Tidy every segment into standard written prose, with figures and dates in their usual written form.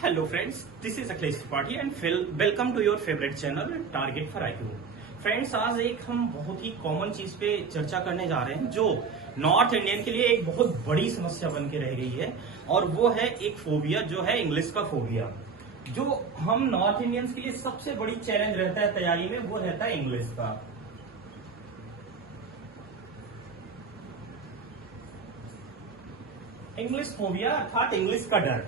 Hello friends, this is Akhilesh Tripathi and welcome to your favorite channel Target for IQ। Friends, आज एक हम बहुत ही common चीज पे चर्चा करने जा रहे हैं जो नॉर्थ इंडियन के लिए एक बहुत बड़ी समस्या बन के रह गई है, और वो है एक फोबिया जो है इंग्लिश का फोबिया। जो हम नॉर्थ इंडियंस के लिए सबसे बड़ी चैलेंज रहता है तैयारी में, वो रहता है इंग्लिश का। इंग्लिश फोबिया अर्थात इंग्लिश का डर,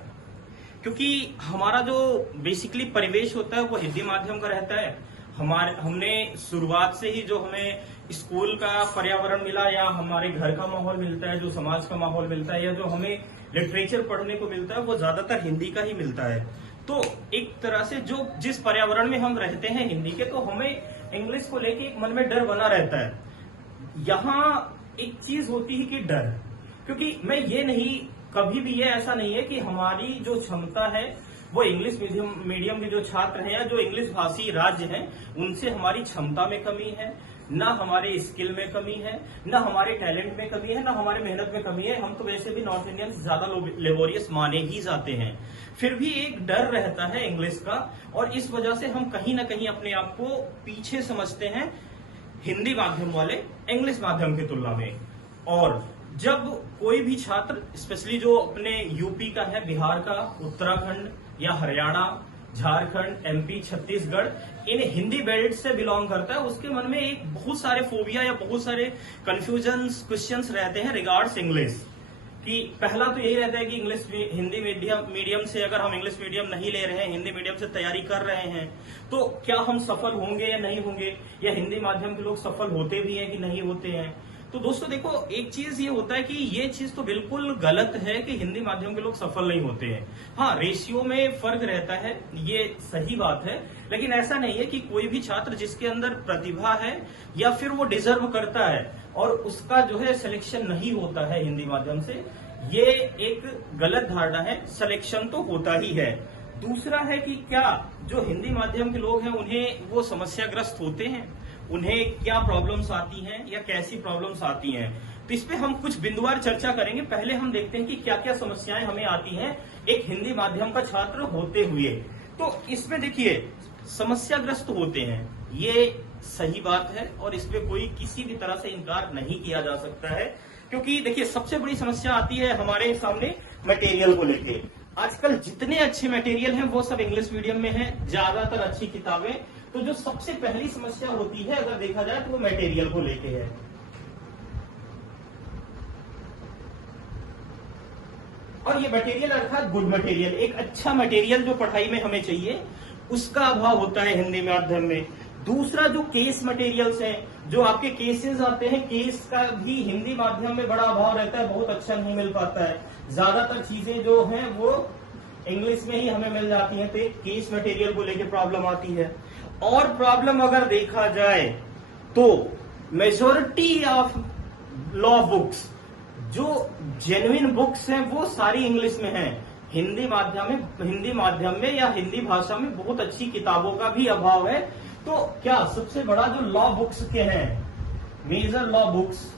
क्योंकि हमारा जो बेसिकली परिवेश होता है वो हिंदी माध्यम का रहता है। हमने शुरुआत से ही जो हमें स्कूल का पर्यावरण मिला, या हमारे घर का माहौल मिलता है, जो समाज का माहौल मिलता है, या जो हमें लिटरेचर पढ़ने को मिलता है, वो ज्यादातर हिंदी का ही मिलता है। तो एक तरह से जो जिस पर्यावरण में हम रहते हैं हिंदी के, तो हमें इंग्लिश को लेके एक मन में डर बना रहता है। यहाँ एक चीज होती है कि डर, क्योंकि मैं ये नहीं, कभी भी ये ऐसा नहीं है कि हमारी जो क्षमता है वो इंग्लिश मीडियम के जो छात्र हैं या जो इंग्लिश भाषी राज्य हैं उनसे हमारी क्षमता में कमी है, ना हमारे स्किल में कमी है, ना हमारे टैलेंट में कमी है, ना हमारे मेहनत में कमी है। हम तो वैसे भी नॉर्थ इंडियन ज्यादा लेबोरियस माने ही जाते हैं, फिर भी एक डर रहता है इंग्लिश का, और इस वजह से हम कहीं ना कहीं अपने आप को पीछे समझते हैं हिंदी माध्यम वाले इंग्लिश माध्यम की तुलना में। और जब कोई भी छात्र, स्पेशली जो अपने यूपी का है, बिहार का, उत्तराखंड या हरियाणा, झारखंड, एमपी, छत्तीसगढ़, इन हिंदी बेल्ट से बिलोंग करता है, उसके मन में एक बहुत सारे फोबिया या बहुत सारे कंफ्यूजन्स, क्वेश्चंस रहते हैं रिगार्ड्स इंग्लिश। कि पहला तो यही रहता है कि इंग्लिश हिंदी मीडियम से, अगर हम इंग्लिश मीडियम नहीं ले रहे हैं, हिंदी मीडियम से तैयारी कर रहे हैं, तो क्या हम सफल होंगे या नहीं होंगे, या हिंदी माध्यम के लोग सफल होते भी हैं कि नहीं होते हैं। तो दोस्तों देखो, एक चीज ये होता है कि ये चीज तो बिल्कुल गलत है कि हिंदी माध्यम के लोग सफल नहीं होते हैं। हाँ, रेशियो में फर्क रहता है, ये सही बात है, लेकिन ऐसा नहीं है कि कोई भी छात्र जिसके अंदर प्रतिभा है या फिर वो डिजर्व करता है और उसका जो है सिलेक्शन नहीं होता है हिंदी माध्यम से, ये एक गलत धारणा है। सिलेक्शन तो होता ही है। दूसरा है कि क्या जो हिंदी माध्यम के लोग हैं उन्हें वो समस्याग्रस्त होते हैं, उन्हें क्या प्रॉब्लम्स आती हैं या कैसी प्रॉब्लम्स आती हैं, तो इस पे हम कुछ बिंदुवार चर्चा करेंगे। पहले हम देखते हैं कि क्या क्या समस्याएं हमें आती हैं एक हिंदी माध्यम का छात्र होते हुए। तो इसमें देखिए, समस्याग्रस्त होते हैं, ये सही बात है और इस पे कोई किसी भी तरह से इनकार नहीं किया जा सकता है। क्योंकि देखिए, सबसे बड़ी समस्या आती है हमारे सामने मटेरियल को लेके। आजकल जितने अच्छे मटेरियल हैं वो सब इंग्लिश मीडियम में हैं, ज्यादातर अच्छी किताबें। तो जो सबसे पहली समस्या होती है अगर देखा जाए तो वो मटेरियल को लेके है। और ये मटेरियल अर्थात गुड मटेरियल, एक अच्छा मटेरियल जो पढ़ाई में हमें चाहिए, उसका अभाव होता है हिंदी माध्यम में। दूसरा, जो केस मटेरियल्स हैं, जो आपके केसेस आते हैं, केस का भी हिंदी माध्यम में बड़ा अभाव रहता है, बहुत अच्छा नहीं मिल पाता है। ज्यादातर चीजें जो हैं वो इंग्लिश में ही हमें मिल जाती हैं, तो एक केस मटेरियल को लेकर प्रॉब्लम आती है। और प्रॉब्लम अगर देखा जाए तो मेजोरिटी ऑफ लॉ बुक्स, जो जेन्युइन बुक्स हैं, वो सारी इंग्लिश में हैं। हिंदी माध्यम में या हिंदी भाषा में बहुत अच्छी किताबों का भी अभाव है। तो क्या सबसे बड़ा जो लॉ बुक्स के हैं, मेजर लॉ बुक्स,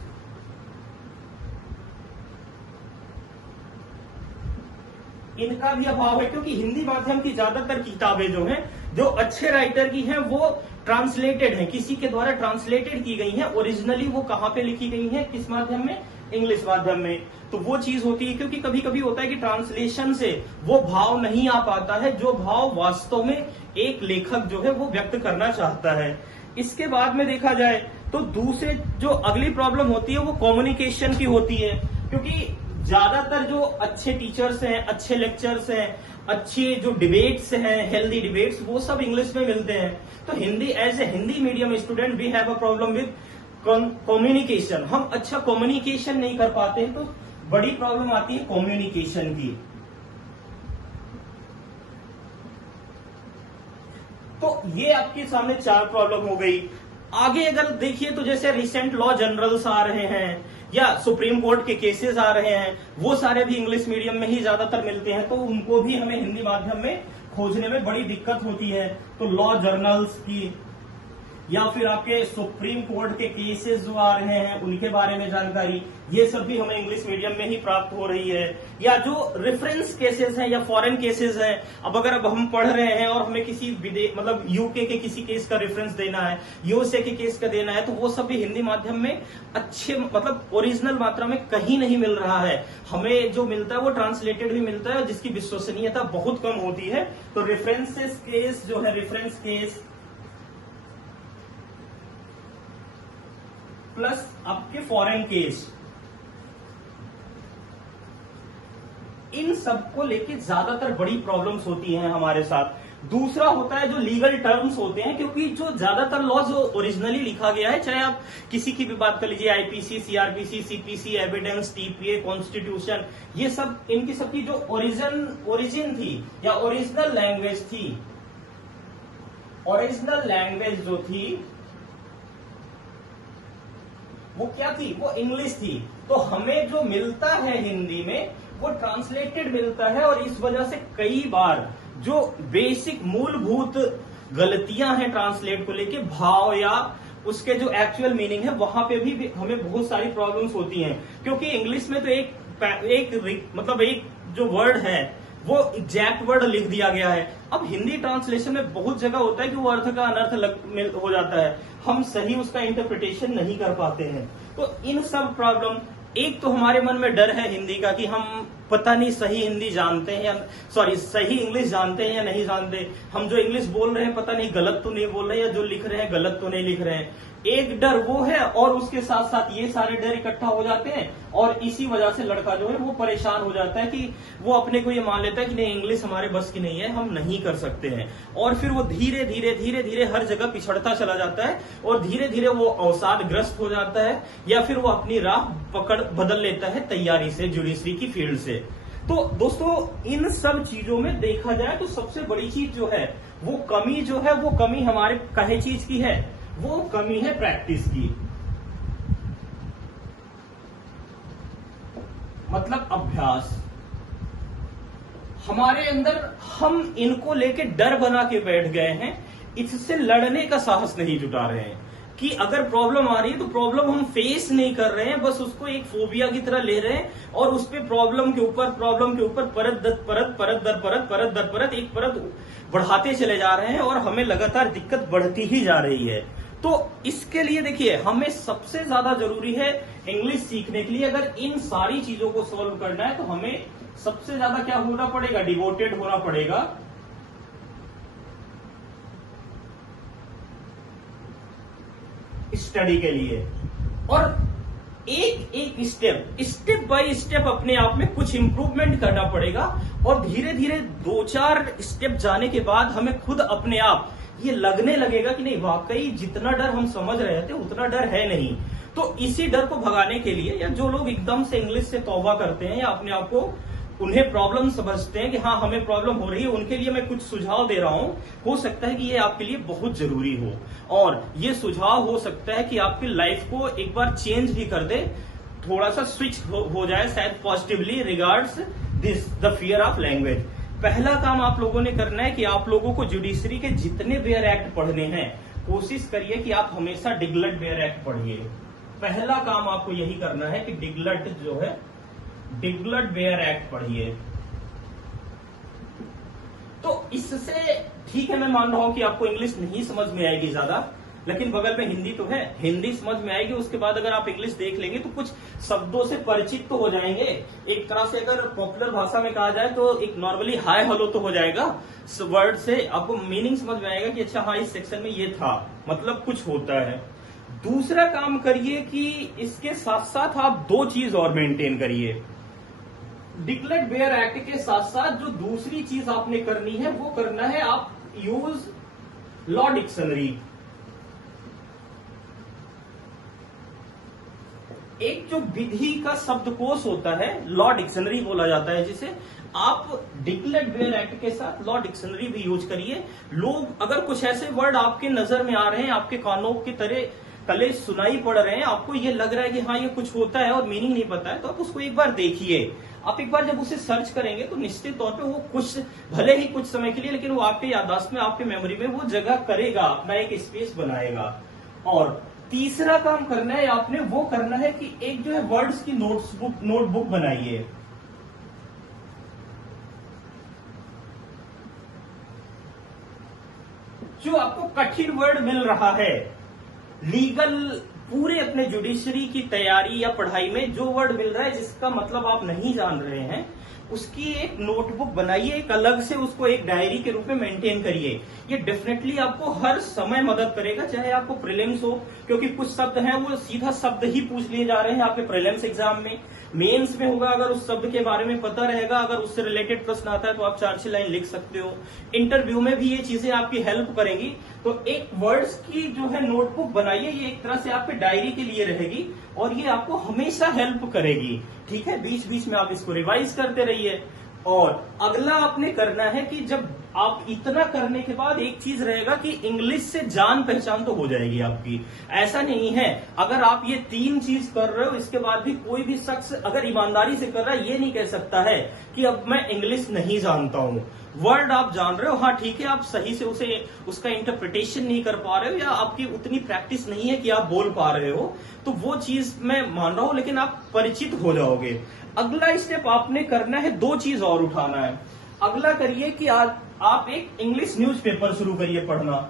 इनका भी अभाव है, क्योंकि हिंदी माध्यम की ज्यादातर किताबें जो हैं, जो अच्छे राइटर की हैं, वो ट्रांसलेटेड हैं, किसी के द्वारा ट्रांसलेटेड की गई हैं। ओरिजिनली वो कहां पे लिखी गई हैं, किस माध्यम में, इंग्लिश माध्यम में। तो वो चीज होती है, क्योंकि कभी कभी होता है कि ट्रांसलेशन से वो भाव नहीं आ पाता है जो भाव वास्तव में एक लेखक जो है वो व्यक्त करना चाहता है। इसके बाद में देखा जाए तो दूसरे जो अगली प्रॉब्लम होती है वो कम्युनिकेशन की होती है, क्योंकि ज्यादातर जो अच्छे टीचर्स हैं, अच्छे लेक्चर्स हैं, अच्छे जो डिबेट्स हैं, हेल्दी डिबेट्स, वो सब इंग्लिश में मिलते हैं। तो Hindi, as a Hindi medium student we have a problem with communication. हम अच्छा कम्युनिकेशन नहीं कर पाते हैं, तो बड़ी प्रॉब्लम आती है कम्युनिकेशन की। तो ये आपके सामने 4 प्रॉब्लम हो गई। आगे अगर देखिए तो जैसे रिसेंट लॉ जनरल्स आ रहे हैं या सुप्रीम कोर्ट के केसेस आ रहे हैं, वो सारे भी इंग्लिश मीडियम में ही ज्यादातर मिलते हैं, तो उनको भी हमें हिंदी माध्यम में खोजने में बड़ी दिक्कत होती है। तो लॉ जर्नल्स की या फिर आपके सुप्रीम कोर्ट के केसेस जो आ रहे हैं उनके बारे में जानकारी, ये सब भी हमें इंग्लिश मीडियम में ही प्राप्त हो रही है। या जो रेफरेंस केसेस हैं या फॉरेन केसेस हैं, अब हम पढ़ रहे हैं और हमें किसी मतलब यूके के किसी केस का रेफरेंस देना है, यूएसए के केस का देना है, तो वो सब भी हिंदी माध्यम में अच्छे मतलब ओरिजिनल मात्रा में कहीं नहीं मिल रहा है। हमें जो मिलता है वो ट्रांसलेटेड भी मिलता है, जिसकी विश्वसनीयता बहुत कम होती है। तो रेफरेंसेस केस जो है, रेफरेंस केस प्लस आपके फॉरेन केस, इन सब को लेके ज्यादातर बड़ी प्रॉब्लम्स होती हैं हमारे साथ। दूसरा होता है जो लीगल टर्म्स होते हैं, क्योंकि जो ज्यादातर लॉ जो ओरिजिनली लिखा गया है, चाहे आप किसी की भी बात कर लीजिए, IPC, CrPC, CPC, evidence, TPA, constitution, ये सब इनकी सबकी जो ओरिजिन थी या ओरिजिनल लैंग्वेज थी, ओरिजिनल लैंग्वेज जो थी वो क्या थी, वो इंग्लिश थी। तो हमें जो मिलता है हिंदी में वो ट्रांसलेटेड मिलता है, और इस वजह से कई बार जो बेसिक मूलभूत गलतियां हैं ट्रांसलेट को लेके, भाव या उसके जो एक्चुअल मीनिंग है, वहां पे भी हमें बहुत सारी प्रॉब्लम्स होती हैं। क्योंकि इंग्लिश में तो एक जो वर्ड है वो एग्जैक्ट वर्ड लिख दिया गया है। अब हिंदी ट्रांसलेशन में बहुत जगह होता है कि वो अर्थ का अनर्थ हो जाता है, हम सही उसका इंटरप्रिटेशन नहीं कर पाते हैं। तो इन सब प्रॉब्लम, एक तो हमारे मन में डर है हिंदी का कि हम पता नहीं सही हिंदी जानते हैं या सही इंग्लिश जानते हैं या नहीं जानते, हम जो इंग्लिश बोल रहे हैं पता नहीं गलत तो नहीं बोल रहे हैं, या जो लिख रहे हैं गलत तो नहीं लिख रहे हैं। एक डर वो है, और उसके साथ साथ ये सारे डर इकट्ठा हो जाते हैं, और इसी वजह से लड़का जो है वो परेशान हो जाता है कि वो अपने को ये मान लेता है कि नहीं, इंग्लिश हमारे बस की नहीं है, हम नहीं कर सकते हैं। और फिर वो धीरे धीरे हर जगह पिछड़ता चला जाता है, और धीरे धीरे वो अवसादग्रस्त हो जाता है, या फिर वो अपनी राह बदल लेता है तैयारी से, जुडिशरी की फील्ड से। तो दोस्तों, इन सब चीजों में देखा जाए तो सबसे बड़ी चीज जो है वो कमी जो है, वो कमी हमारे कहे चीज की है, वो कमी है प्रैक्टिस की, मतलब अभ्यास। हमारे अंदर हम इनको लेके डर बना के बैठ गए हैं, इससे लड़ने का साहस नहीं जुटा रहे हैं कि अगर प्रॉब्लम आ रही है तो प्रॉब्लम हम फेस नहीं कर रहे हैं, बस उसको एक फोबिया की तरह ले रहे हैं, और उस पे प्रॉब्लम के ऊपर परत दर परत एक परत बढ़ाते चले जा रहे हैं, और हमें लगातार दिक्कत बढ़ती ही जा रही है। तो इसके लिए देखिए, हमें सबसे ज्यादा जरूरी है इंग्लिश सीखने के लिए, अगर इन सारी चीजों को सॉल्व करना है तो हमें सबसे ज्यादा क्या होना पड़ेगा, डिवोटेड होना पड़ेगा स्टडी के लिए। और एक स्टेप बाय स्टेप अपने आप में कुछ इंप्रूवमेंट करना पड़ेगा, और धीरे धीरे 2-4 स्टेप जाने के बाद हमें खुद अपने आप ये लगने लगेगा कि नहीं, वाकई जितना डर हम समझ रहे थे उतना डर है नहीं। तो इसी डर को भगाने के लिए, या जो लोग एकदम से इंग्लिश से तौबा करते हैं या अपने आप को उन्हें प्रॉब्लम समझते हैं कि हाँ हमें प्रॉब्लम हो रही है, उनके लिए मैं कुछ सुझाव दे रहा हूं। हो सकता है कि ये आपके लिए बहुत जरूरी हो, और ये सुझाव हो सकता है कि आपकी लाइफ को एक बार चेंज भी कर दे, थोड़ा सा स्विच हो जाए शायद positively regards this the fear of language. पहला काम आप लोगों ने करना है कि आप लोगों को जुडिशरी के जितने बेयर एक्ट पढ़ने हैं, कोशिश करिए कि आप हमेशा डिगलट बेयर एक्ट पढ़िए। पहला काम आपको यही करना है कि डिगलट जो है, डिगलट बेयर एक्ट पढ़िए। तो इससे ठीक है, मैं मान रहा हूं कि आपको इंग्लिश नहीं समझ में आएगी ज्यादा, लेकिन बगल में हिंदी तो है, हिंदी समझ में आएगी। उसके बाद अगर आप इंग्लिश देख लेंगे तो कुछ शब्दों से परिचित तो हो जाएंगे। एक तरह से अगर पॉपुलर भाषा में कहा जाए तो एक नॉर्मली हाय हेलो तो हो जाएगा वर्ड से, आपको मीनिंग समझ में आएगा कि अच्छा हाँ इस सेक्शन में ये था, मतलब कुछ होता है। दूसरा काम करिए कि इसके साथ साथ आप 2 चीज और मेंटेन करिए। डिक्लेयर्ड बेयर एक्ट के साथ साथ जो दूसरी चीज आपने करनी है वो करना है, आप यूज लॉ डिक्शनरी। एक जो विधि का शब्दकोश होता है, लॉ डिक्शनरी बोला जाता है जिसे, आप डिक्लेयर्ड बेयर एक्ट के साथ लॉ डिक्शनरी भी यूज करिए। लोग अगर कुछ ऐसे वर्ड आपके नजर में आ रहे हैं, आपके कानों की तरह तले सुनाई पड़ रहे हैं, आपको ये लग रहा है कि हाँ ये कुछ होता है और मीनिंग नहीं पता है, तो आप उसको एक बार देखिए। आप एक बार जब उसे सर्च करेंगे तो निश्चित तौर पे वो कुछ भले ही कुछ समय के लिए, लेकिन वो आपके याददाश्त में, आपके मेमोरी में वो जगह करेगा, अपना एक स्पेस बनाएगा। और तीसरा काम करना है आपने, वो करना है कि एक जो है वर्ड्स की नोटबुक बनाइए। जो आपको कठिन वर्ड मिल रहा है लीगल, पूरे अपने जुडिशरी की तैयारी या पढ़ाई में जो वर्ड मिल रहा है जिसका मतलब आप नहीं जान रहे हैं, उसकी एक नोटबुक बनाइए, एक अलग से उसको एक डायरी के रूप में मेंटेन करिए। ये डेफिनेटली आपको हर समय मदद करेगा, चाहे आपको प्रीलिम्स हो, क्योंकि कुछ शब्द हैं वो सीधा शब्द ही पूछ लिए जा रहे हैं आपके प्रीलिम्स एग्जाम में। मेंस में होगा, अगर उस शब्द के बारे में पता रहेगा, अगर उससे रिलेटेड प्रश्न आता है तो आप 4-6 लाइन लिख सकते हो। इंटरव्यू में भी ये चीजें आपकी हेल्प करेंगी। तो एक वर्ड्स की जो है नोटबुक बनाइए, ये एक तरह से आपके डायरी के लिए रहेगी और ये आपको हमेशा हेल्प करेगी। ठीक है, बीच बीच में आप इसको रिवाइज करते रहिए। और अगला आपने करना है कि जब आप इतना करने के बाद एक चीज रहेगा कि इंग्लिश से जान पहचान तो हो जाएगी आपकी। ऐसा नहीं है, अगर आप ये 3 चीज कर रहे हो, इसके बाद भी कोई भी शख्स अगर ईमानदारी से कर रहा है, ये नहीं कह सकता है कि अब मैं इंग्लिश नहीं जानता हूं। वर्ड आप जान रहे हो, हाँ ठीक है, आप सही से उसका इंटरप्रिटेशन नहीं कर पा रहे हो या आपकी उतनी प्रैक्टिस नहीं है कि आप बोल पा रहे हो, तो वो चीज मैं मान रहा हूं, लेकिन आप परिचित हो जाओगे। अगला स्टेप आपने करना है, 2 चीज और उठाना है। अगला करिए कि आप एक इंग्लिश न्यूज़पेपर शुरू करिए पढ़ना।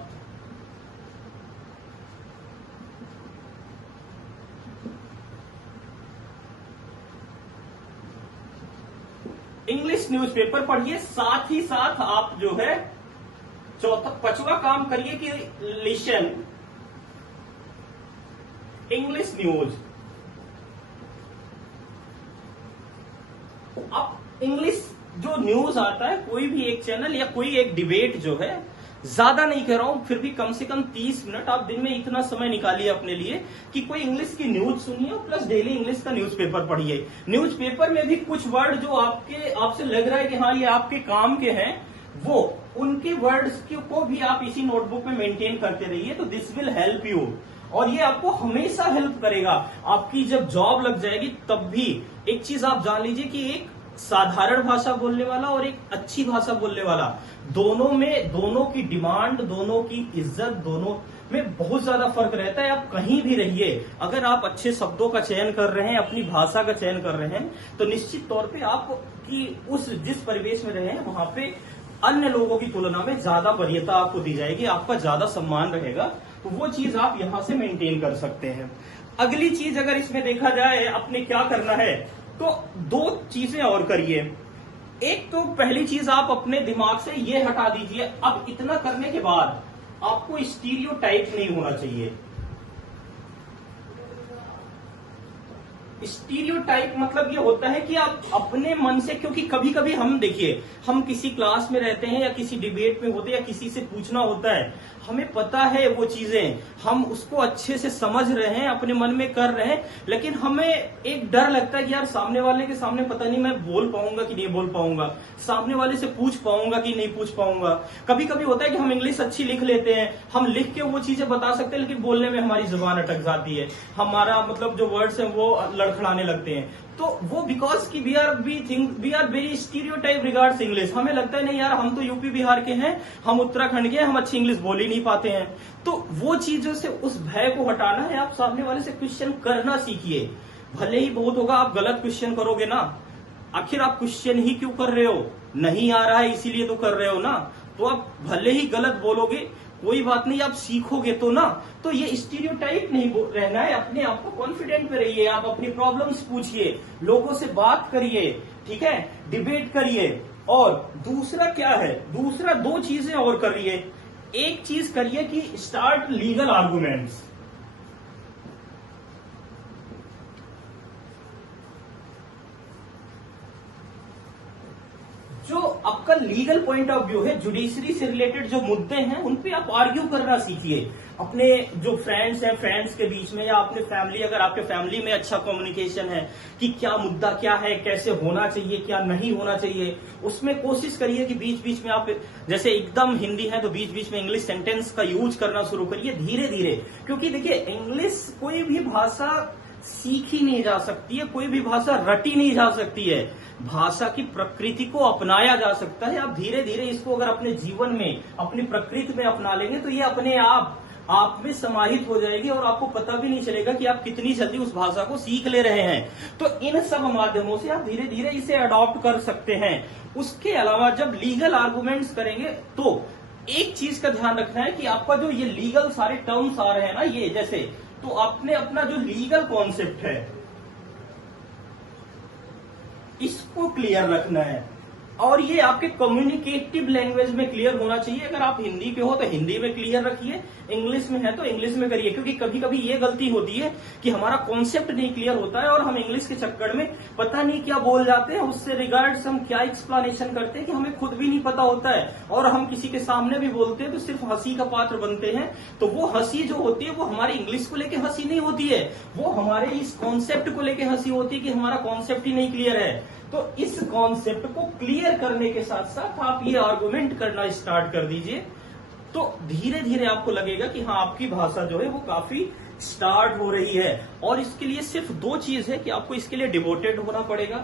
इंग्लिश न्यूज़पेपर पढ़िए, साथ ही साथ आप जो है 5वां काम करिए कि लिसन इंग्लिश न्यूज। अब इंग्लिश जो न्यूज आता है, कोई भी एक चैनल या कोई एक डिबेट जो है, ज्यादा नहीं कह रहा हूं, फिर भी कम से कम 30 मिनट आप दिन में इतना समय निकालिए अपने लिए कि कोई इंग्लिश की न्यूज सुनिए और प्लस डेली इंग्लिश का न्यूज़पेपर पढ़िए। न्यूज़पेपर में भी कुछ वर्ड जो आपसे लग रहा है कि हाँ ये आपके काम के हैं, वो उनके वर्ड्स को भी आप इसी नोटबुक में मेंटेन करते रहिए, तो दिस विल हेल्प यू। और ये आपको हमेशा हेल्प करेगा। आपकी जब जॉब लग जाएगी तब भी एक चीज आप जान लीजिए कि एक साधारण भाषा बोलने वाला और एक अच्छी भाषा बोलने वाला, दोनों की डिमांड, दोनों की इज्जत, दोनों में बहुत ज्यादा फर्क रहता है। आप कहीं भी रहिए, अगर आप अच्छे शब्दों का चयन कर रहे हैं, अपनी भाषा का चयन कर रहे हैं, तो निश्चित तौर पे आपकी जिस परिवेश में रहे हैं वहां पे अन्य लोगों की तुलना में ज्यादा वरीयता आपको दी जाएगी, आपका ज्यादा सम्मान रहेगा। तो वो चीज आप यहां से मेंटेन कर सकते हैं। अगली चीज अगर इसमें देखा जाए आपने क्या करना है, तो 2 चीजें और करिए। एक तो पहली चीज आप अपने दिमाग से ये हटा दीजिए, अब इतना करने के बाद आपको स्टीरियोटाइप नहीं होना चाहिए। स्टीरियोटाइप मतलब ये होता है कि आप अपने मन से, क्योंकि कभी कभी हम देखिए, हम किसी क्लास में रहते हैं या किसी डिबेट में होते हैं या किसी से पूछना होता है, हमें पता है वो चीजें, हम उसको अच्छे से समझ रहे हैं, अपने मन में कर रहे हैं, लेकिन हमें एक डर लगता है कि यार सामने वाले के सामने पता नहीं मैं बोल पाऊंगा कि नहीं बोल पाऊंगा, सामने वाले से पूछ पाऊंगा कि नहीं पूछ पाऊंगा। कभी कभी होता है कि हम इंग्लिश अच्छी लिख लेते हैं, हम लिख के वो चीजें बता सकते हैं, लेकिन बोलने में हमारी जुबान अटक जाती है, हमारा मतलब जो वर्ड्स हैं वो लड़खड़ाने लगते हैं। तो वो बिकॉज की we are very stereotype regards English. हमें लगता है नहीं यार हम तो यूपी बिहार के हैं, हम उत्तराखंड के हैं, हम अच्छी इंग्लिश बोल ही नहीं पाते हैं। तो वो चीजों से उस भय को हटाना है, आप सामने वाले से क्वेश्चन करना सीखिए। भले ही बहुत होगा आप गलत क्वेश्चन करोगे ना, आखिर आप क्वेश्चन ही क्यों कर रहे हो, नहीं आ रहा है इसीलिए तो कर रहे हो ना, तो आप भले ही गलत बोलोगे कोई बात नहीं, आप सीखोगे तो ना। तो ये स्टीरियोटाइप नहीं रहना है, अपने आप को कॉन्फिडेंट में रहिए, आप अपनी प्रॉब्लम्स पूछिए, लोगों से बात करिए, ठीक है, डिबेट करिए। और दूसरा क्या है, दूसरा 2 चीजें और करिए। एक चीज करिए कि स्टार्ट लीगल आर्गुमेंट्स। जो आपका लीगल पॉइंट ऑफ व्यू है, जुडिशरी से रिलेटेड जो मुद्दे हैं उन पे आप आर्ग्यू करना सीखिए। अपने जो फ्रेंड्स हैं, फ्रेंड्स के बीच में, या अपने फैमिली, अगर आपके फैमिली में अच्छा कम्युनिकेशन है कि क्या मुद्दा क्या है, कैसे होना चाहिए, क्या नहीं होना चाहिए, उसमें कोशिश करिए कि बीच बीच में आप, जैसे एकदम हिंदी है तो बीच बीच में इंग्लिश सेंटेंस का यूज करना शुरू करिए धीरे धीरे। क्योंकि देखिए इंग्लिश कोई भी भाषा सीखी नहीं जा सकती है, कोई भी भाषा रटी नहीं जा सकती है। भाषा की प्रकृति को अपनाया जा सकता है। आप धीरे धीरे इसको अगर अपने जीवन में, अपनी प्रकृति में अपना लेंगे तो ये अपने आप में समाहित हो जाएगी और आपको पता भी नहीं चलेगा कि आप कितनी जल्दी उस भाषा को सीख ले रहे हैं। तो इन सब माध्यमों से आप धीरे धीरे इसे अडॉप्ट कर सकते हैं। उसके अलावा जब लीगल आर्गुमेंट्स करेंगे तो एक चीज का ध्यान रखना है कि आपका जो ये लीगल सारे टर्म्स आ रहे हैं ना, ये जैसे, तो आपने अपना जो लीगल कॉन्सेप्ट है इसको क्लियर रखना है और ये आपके कम्युनिकेटिव लैंग्वेज में क्लियर होना चाहिए। अगर आप हिंदी के हो तो हिंदी में क्लियर रखिए, इंग्लिश में है तो इंग्लिश में करिए, क्योंकि कभी कभी ये गलती होती है कि हमारा कॉन्सेप्ट नहीं क्लियर होता है और हम इंग्लिश के चक्कर में पता नहीं क्या बोल जाते हैं, उससे रिगार्ड्स हम क्या एक्सप्लेनेशन करते हैं कि हमें खुद भी नहीं पता होता है और हम किसी के सामने भी बोलते हैं तो सिर्फ हंसी का पात्र बनते हैं। तो वो हंसी जो होती है वो हमारी इंग्लिश को लेकर हंसी नहीं होती है, वो हमारे इस कॉन्सेप्ट को लेकर हंसी होती है कि हमारा कॉन्सेप्ट ही नहीं क्लियर है। तो इस कॉन्सेप्ट को क्लियर करने के साथ साथ आप ये आर्गुमेंट करना स्टार्ट कर दीजिए, तो धीरे धीरे आपको लगेगा कि हाँ, आपकी भाषा जो है वो काफी स्टार्ट हो रही है। और इसके लिए सिर्फ दो चीज है कि आपको इसके लिए डिवोटेड होना पड़ेगा,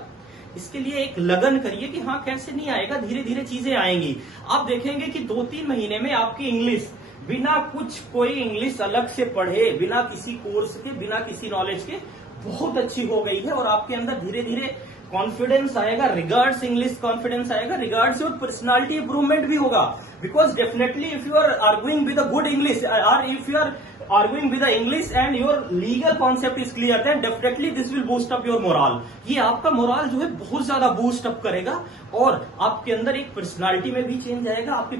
इसके लिए एक लगन करिए कि हाँ, कैसे नहीं आएगा, धीरे धीरे चीजें आएंगी। आप देखेंगे कि 2-3 महीने में आपकी इंग्लिश बिना कुछ कोई इंग्लिश अलग से पढ़े, बिना किसी कोर्स के, बिना किसी नॉलेज के बहुत अच्छी हो गई है और आपके अंदर धीरे धीरे कॉन्फिडेंस आएगा, रिगार्ड्स इंग्लिश कॉन्फिडेंस आएगा, रिगार्ड्स योर पर्सनालिटी इंप्रूवमेंट भी होगा। Because definitely if you are arguing with a good English और if you are arguing with the English and your legal concept is clear, then definitely this will boost up your morale। ये आपका moral जो है बहुत ज्यादा boost up करेगा और आपके अंदर एक पर्सनालिटी में भी चेंज आएगा, आपकी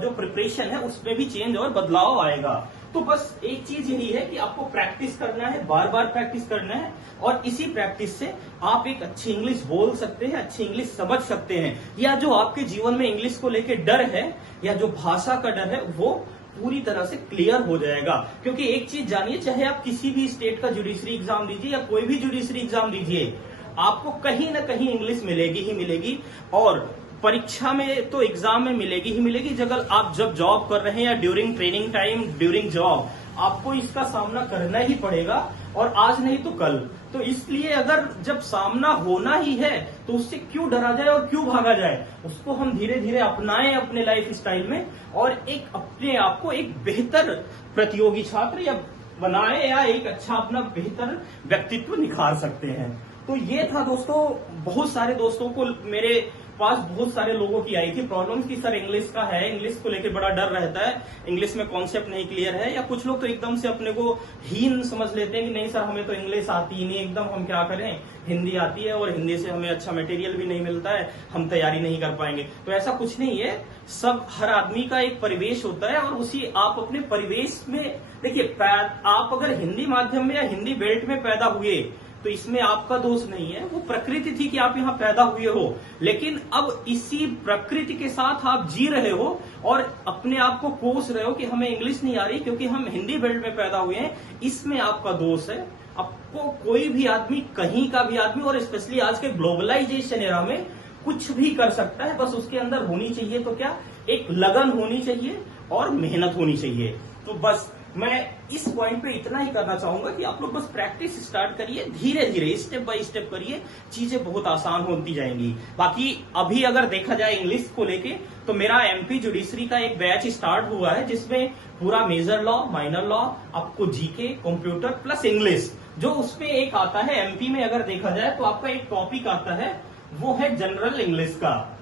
जो प्रिपरेशन है उसमें भी चेंज और बदलाव आएगा। तो बस एक चीज यही है कि आपको प्रैक्टिस करना है, बार बार प्रैक्टिस करना है और इसी प्रैक्टिस से आप एक अच्छी इंग्लिश बोल सकते हैं, अच्छी इंग्लिश समझ सकते हैं। या जो आपके जीवन में इंग्लिश को लेकर डर है या जो भाषा का डर है वो पूरी तरह से क्लियर हो जाएगा। क्योंकि एक चीज जानिए, चाहे आप किसी भी स्टेट का जुडिशरी एग्जाम दीजिए या कोई भी जुडिशरी एग्जाम दीजिए, आपको कहीं ना कहीं इंग्लिश मिलेगी ही मिलेगी और परीक्षा में तो एग्जाम में मिलेगी ही मिलेगी। जब आप जॉब कर रहे हैं या during training time, during job, आपको इसका सामना करना ही पड़ेगा और आज नहीं तो कल। तो इसलिए अगर जब सामना होना ही है तो उससे क्यों डरा जाए और क्यों भागा जाए, उसको हम धीरे धीरे अपनाएं अपने लाइफ स्टाइल में और एक अपने आप को एक बेहतर प्रतियोगी छात्र या बनाए या एक अच्छा अपना बेहतर व्यक्तित्व निखार सकते हैं। तो ये था दोस्तों, बहुत सारे दोस्तों को मेरे पास बहुत सारे लोगों की आई थी प्रॉब्लम कि सर इंग्लिश का है, इंग्लिश को लेकर बड़ा डर रहता है, इंग्लिश में कॉन्सेप्ट नहीं क्लियर है, या कुछ लोग तो एकदम से अपने को हीन समझ लेते हैं कि नहीं सर हमें तो इंग्लिश आती ही नहीं, एकदम हम क्या करें, हिंदी आती है और हिंदी से हमें अच्छा मटेरियल भी नहीं मिलता है, हम तैयारी नहीं कर पाएंगे। तो ऐसा कुछ नहीं है, सब हर आदमी का एक परिवेश होता है और उसी आप अपने परिवेश में देखिए, आप अगर हिंदी माध्यम में या हिंदी बेल्ट में पैदा हुए तो इसमें आपका दोष नहीं है, वो प्रकृति थी कि आप यहाँ पैदा हुए हो। लेकिन अब इसी प्रकृति के साथ आप जी रहे हो और अपने आप को कोस रहे हो कि हमें इंग्लिश नहीं आ रही क्योंकि हम हिंदी बेल्ट में पैदा हुए हैं, इसमें आपका दोष है। आपको कोई भी आदमी, कहीं का भी आदमी, और स्पेशली आज के ग्लोबलाइजेशन एरा में कुछ भी कर सकता है, बस उसके अंदर होनी चाहिए तो क्या, एक लगन होनी चाहिए और मेहनत होनी चाहिए। तो बस मैं इस पॉइंट पे इतना ही करना चाहूंगा कि आप लोग बस प्रैक्टिस स्टार्ट करिए, धीरे धीरे स्टेप बाय स्टेप करिए, चीजें बहुत आसान होती जाएंगी। बाकी अभी अगर देखा जाए इंग्लिश को लेके तो मेरा एमपी जुडिशरी का एक बैच स्टार्ट हुआ है जिसमें पूरा मेजर लॉ, माइनर लॉ, आपको जीके, कंप्यूटर प्लस इंग्लिश, जो उसपे एक आता है एमपी में अगर देखा जाए तो आपका एक टॉपिक आता है वो है जनरल इंग्लिश का,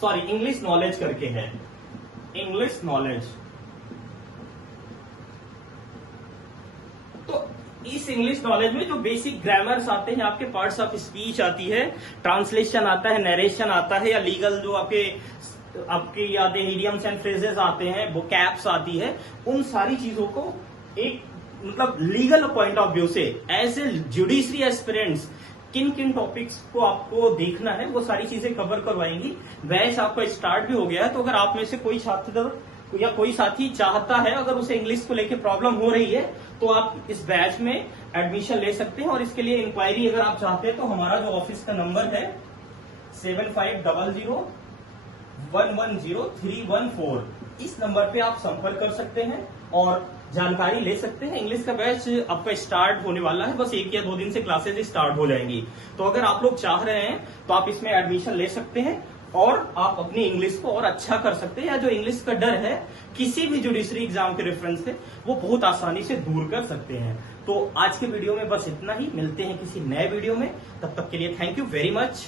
सॉरी इंग्लिश नॉलेज करके है, इंग्लिश नॉलेज। तो इस इंग्लिश नॉलेज में जो बेसिक ग्रामर्स आते हैं, आपके पार्ट्स ऑफ स्पीच आती है, ट्रांसलेशन आता है, नरेशन आता है, या लीगल जो आपके यादें, इडियम्स एंड फ्रेजेस आते हैं, वो कैप्स आती है, उन सारी चीजों को एक मतलब लीगल पॉइंट ऑफ व्यू से एज ए जुडिशरी एस्पिरेंट्स किन किन टॉपिक्स को आपको देखना है वो सारी चीजें कवर करवाएंगी। बैच आपका स्टार्ट भी हो गया है, तो अगर आप में से कोई छात्र या कोई साथी चाहता है, अगर उसे इंग्लिश को लेकर प्रॉब्लम हो रही है, तो आप इस बैच में एडमिशन ले सकते हैं। और इसके लिए इंक्वायरी अगर आप चाहते हैं तो हमारा जो ऑफिस का नंबर है 7500110314, इस नंबर पे आप संपर्क कर सकते हैं और जानकारी ले सकते हैं। इंग्लिश का बैच आपका स्टार्ट होने वाला है, बस 1 या 2 दिन से क्लासेज स्टार्ट हो जाएंगी। तो अगर आप लोग चाह रहे हैं तो आप इसमें एडमिशन ले सकते हैं और आप अपनी इंग्लिश को और अच्छा कर सकते हैं, या जो इंग्लिश का डर है किसी भी जुडिशरी एग्जाम के रेफरेंस से वो बहुत आसानी से दूर कर सकते हैं। तो आज के वीडियो में बस इतना ही, मिलते हैं किसी नए वीडियो में, तब तक के लिए थैंक यू वेरी मच।